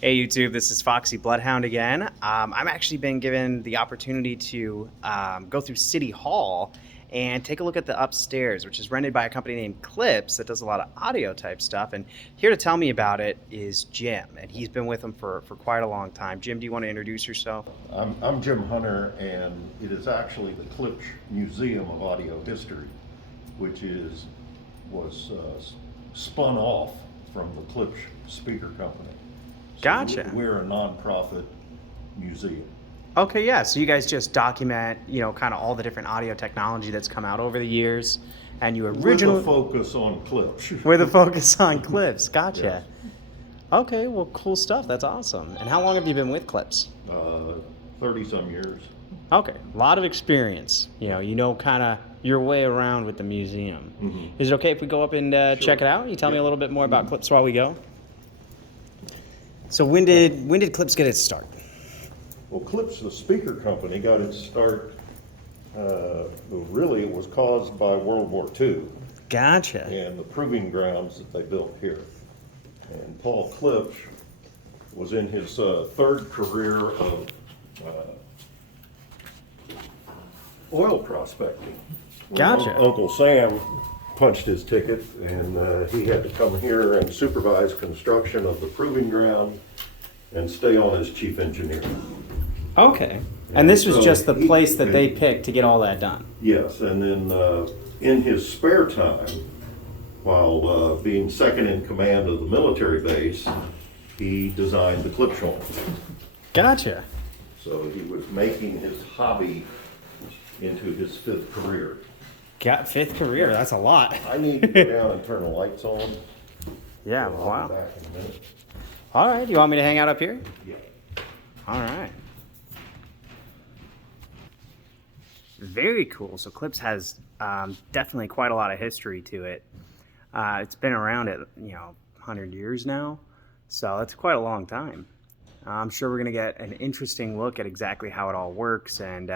Hey YouTube, this is Foxy Bloodhound again. I've actually been given the opportunity to go through City Hall and take a look at the upstairs, which is rented by a company named Clips that does a lot of audio type stuff. And here to tell me about it is Jim, and he's been with them for quite a long time. Jim, do you want to introduce yourself? I'm Jim Hunter, and it is actually the Klipsch Museum of Audio History, which was spun off from the Klipsch Speaker Company. So Gotcha. We're a nonprofit museum. Okay, yeah. So you guys just document, kind of all the different audio technology that's come out over the years, and you originally With a focus on Klipsch. with a focus on Clips. Gotcha. Yes. Okay, well, cool stuff. That's awesome. And how long have you been with Clips? 30 some years. Okay, a lot of experience. You know kind of your way around with the museum. Mhm. Is it okay if we go up and check it out? You tell me a little bit more about Clips while we go. So when did Clips get its start? Well, Klipsch, the speaker company, got its start, really it was caused by World War II Gotcha. and the proving grounds that they built here. And Paul Klipsch was in his third career of oil prospecting. When Gotcha. Uncle Sam punched his ticket, and he had to come here and supervise construction of the proving ground and stay on as chief engineer. Okay. And this was So just the he- place that they picked to get all that done. Yes, and then in his spare time, while being second in command of the military base, he designed the Klipsch horn. Gotcha. So he was making his hobby into his fifth career. Got fifth career. That's a lot. I need to go down and turn the lights on. Yeah. I'll be Wow. back in a minute. All right. You want me to hang out up here? Yeah. All right. Very cool. So Clips has definitely quite a lot of history to it. It's been around at 100 years now, so that's quite a long time. I'm sure we're gonna get an interesting look at exactly how it all works and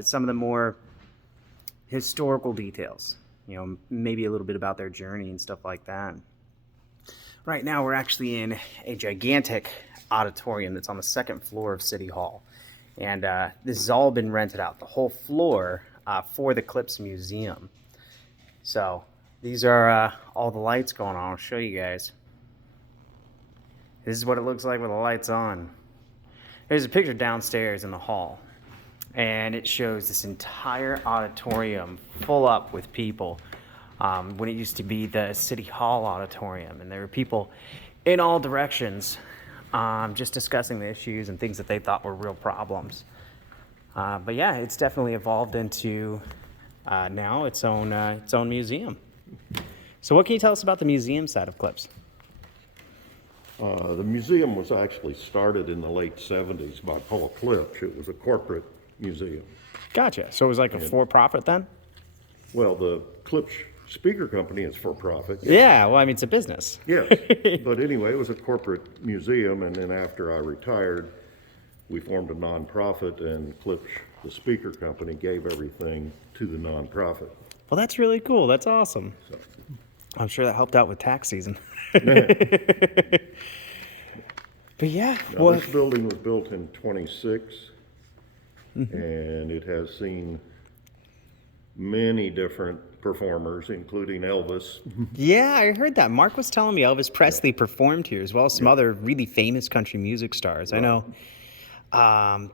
some of the more historical details. Maybe a little bit about their journey and stuff like that. Right now, we're actually in a gigantic auditorium that's on the second floor of City Hall. And this has all been rented out, the whole floor, for the Clips Museum. So these are all the lights going on. I'll show you guys. This is what it looks like with the lights on. There's a picture downstairs in the hall, and it shows this entire auditorium full up with people. When it used to be the City Hall Auditorium, and there were people in all directions just discussing the issues and things that they thought were real problems. But yeah, it's definitely evolved into now its own museum. So what can you tell us about the museum side of Clips? The museum was actually started in the late 70s by Paul Klipsch. It was a corporate museum. Gotcha. So it was like a for-profit then? Well, the Klipsch Speaker Company is for profit. Yeah, well, I mean, it's a business. Yes, but anyway, it was a corporate museum, and then after I retired, we formed a nonprofit, and Klipsch, the speaker company, gave everything to the nonprofit. Well, that's really cool. That's awesome. So, I'm sure that helped out with tax season. But yeah, now, well, this building was built in 26, and it has seen many different performers, including Elvis. yeah, I heard that. Mark was telling me Elvis Presley performed here, as well as some other really famous country music stars. I know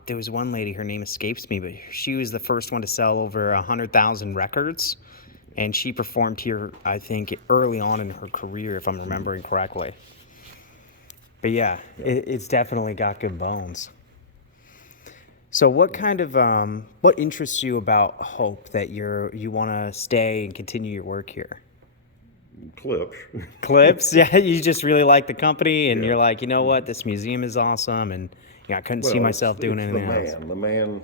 there was one lady, her name escapes me, but she was the first one to sell over 100,000 records, and she performed here, I think, early on in her career, if I'm remembering correctly. But yeah, it's definitely got good bones. So what kind of what interests you about Hope that you want to stay and continue your work here? Klipsch. Clips, yeah, you just really like the company, and Yeah. you're like, you know what, this museum is awesome, and I couldn't see myself doing it's anything else. The man,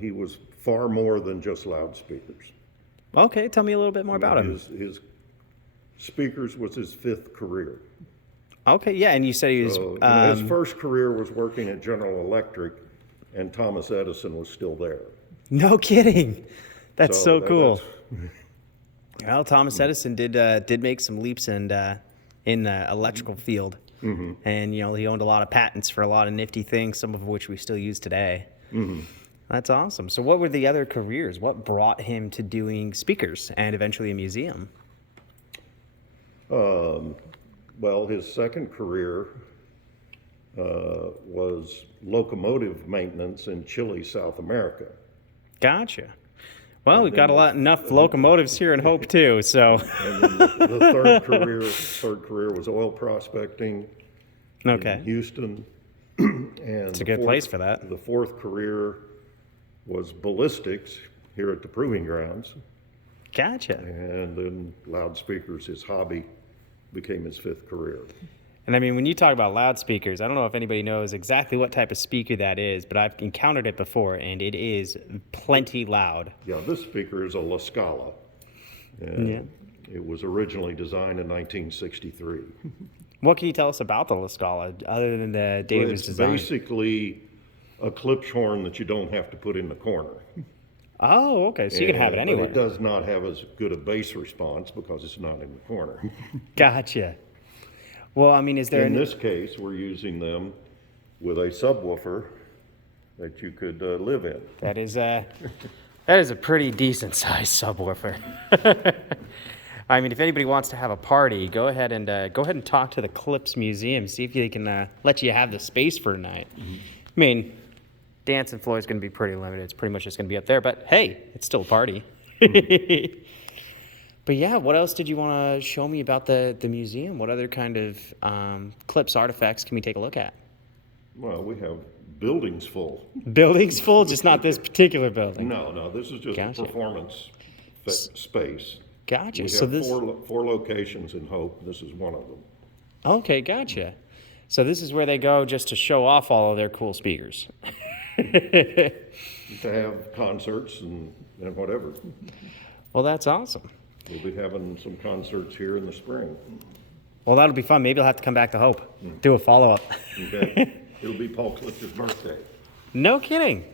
he was far more than just loudspeakers. Okay, tell me a little bit more about him. His speakers was his fifth career. Okay, yeah, and you said he was. So, his first career was working at General Electric, and Thomas Edison was still there. No kidding. That's so cool. that's- Well, Thomas Edison did make some leaps in the electrical field. And, he owned a lot of patents for a lot of nifty things, some of which we still use today. That's awesome. So what were the other careers? What brought him to doing speakers and eventually a museum? Well, his second career was locomotive maintenance in Chile, South America. Gotcha. Well, we've got enough locomotives here in Hope too, so. And then the third career was oil prospecting Okay. in Houston. And It's a good place for that. The fourth career was ballistics here at the Proving Grounds. Gotcha. And then loudspeakers, his hobby, became his fifth career. And I mean, when you talk about loudspeakers, I don't know if anybody knows exactly what type of speaker that is, but I've encountered it before, and it is plenty loud. Yeah, this speaker is a La Scala. And Yeah. it was originally designed in 1963. What can you tell us about the La Scala, other than the date it was It's designed? basically a clip horn that you don't have to put in the corner. Oh, okay, so you can have it But anywhere. it does not have as good a bass response because it's not in the corner. Gotcha. Well, I mean, is there... In this case, we're using them with a subwoofer that you could live in. That is a pretty decent sized subwoofer. I mean, if anybody wants to have a party, go ahead and talk to the Clips Museum. See if they can let you have the space for a night. I mean, dancing floor is going to be pretty limited. It's pretty much just going to be up there. But hey, it's still a party. But yeah, what else did you want to show me about the museum? What other kind of Clips artifacts can we take a look at? Well, we have buildings full. Buildings full, just not this particular building. No, this is just Gotcha. a performance space. Gotcha. We So have this. four locations in Hope. This is one of them. Okay, gotcha. So this is where they go just to show off all of their cool speakers. To have concerts and whatever. Well, that's awesome. We'll be having some concerts here in the spring. Well, that'll be fun. Maybe I'll have to come back to Hope, do a follow-up. Okay? It'll be Paul Clifton's birthday, No kidding.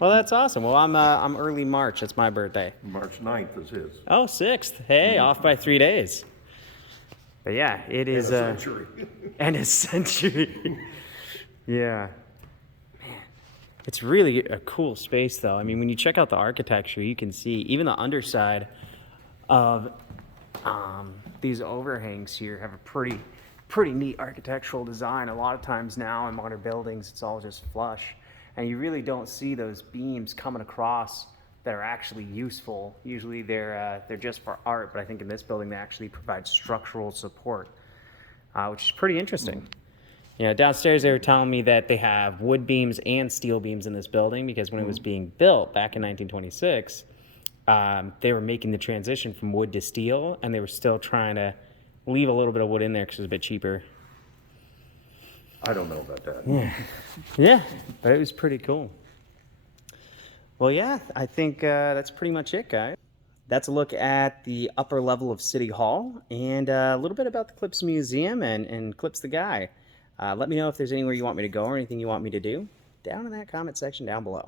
Well, that's awesome. Well, I'm early March. That's my birthday. March 9th is his. Oh, 6th. Hey, off by 3 days. But yeah, it is In a century. and a century. Yeah. Man, it's really a cool space, though. I mean, when you check out the architecture, you can see even the underside of these overhangs here have a pretty neat architectural design. A lot of times now in modern buildings, it's all just flush, and you really don't see those beams coming across that are actually useful. Usually they're just for art, but I think in this building they actually provide structural support, which is pretty interesting. Downstairs they were telling me that they have wood beams and steel beams in this building because when it was being built back in 1926, they were making the transition from wood to steel, and they were still trying to leave a little bit of wood in there because it was a bit cheaper. I don't know about that. Yeah, but it was pretty cool. Well, yeah, I think that's pretty much it, guys. That's a look at the upper level of City Hall and a little bit about the Clips Museum and Clips the Guy. Let me know if there's anywhere you want me to go or anything you want me to do down in that comment section down below.